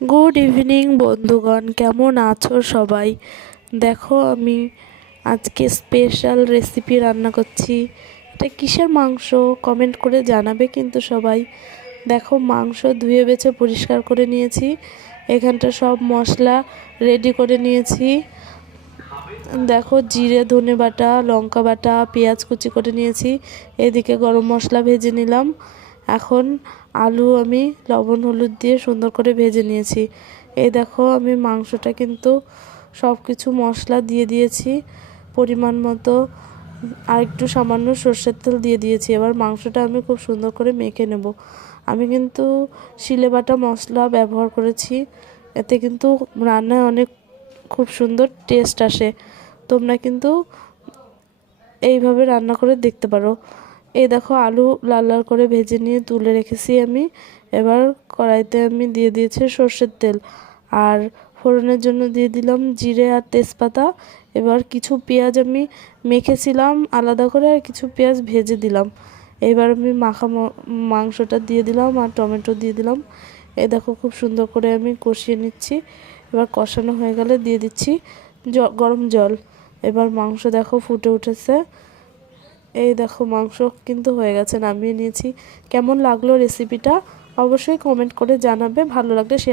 Good evening বন্ধুগণ, কেমন আছো সবাই? দেখো আমি আজকে স্পেশাল রেসিপি রান্না করছি। এটা কিসের মাংস কমেন্ট করে জানাবে কিন্তু সবাই। দেখো মাংস ধুয়ে বেছে পরিষ্কার করে নিয়েছি। এখানটা সব মশলা রেডি করে নিয়েছি। দেখো জিরে ধনে বাটা, লঙ্কা বাটা, পেঁয়াজ কুচি করে নিয়েছি। এদিকে গরম মশলা ভেজে নিলাম। এখন আলু আমি লবণ হলুদ দিয়ে সুন্দর করে ভেজে নিয়েছি। এই দেখো আমি মাংসটা কিন্তু সব কিছু মশলা দিয়ে দিয়েছি পরিমাণ মতো, আর একটু সামান্য সর্ষের তেল দিয়ে দিয়েছি। এবার মাংসটা আমি খুব সুন্দর করে মেখে নেব। আমি কিন্তু শিলে বাটা মশলা ব্যবহার করেছি, এতে কিন্তু রান্নায় অনেক খুব সুন্দর টেস্ট আসে। তোমরা কিন্তু এইভাবে রান্না করে দেখতে পারো। এই দেখো আলু লাল লাল করে ভেজে নিয়ে তুলে রেখেছি আমি। এবার কড়াইতে আমি দিয়ে দিয়েছি সর্ষের তেল, আর ফোড়নের জন্য দিয়ে দিলাম জিরে আর তেজপাতা। এবার কিছু পেঁয়াজ আমি মেখেছিলাম আলাদা করে, আর কিছু পেঁয়াজ ভেজে দিলাম। এবার আমি মাংসটা দিয়ে দিলাম আর টমেটো দিয়ে দিলাম। এই দেখো খুব সুন্দর করে আমি কষিয়ে নিচ্ছি। এবার কষানো হয়ে গেলে দিয়ে দিচ্ছি গরম জল। এবার মাংস দেখো ফুটে উঠেছে। এই দেখো মাংস কিন্তু হয়ে গেছে, নামিয়ে নিয়েছি। কেমন লাগলো রেসিপিটা অবশ্যই কমেন্ট করে জানাবে, ভালো লাগলে শেয়ার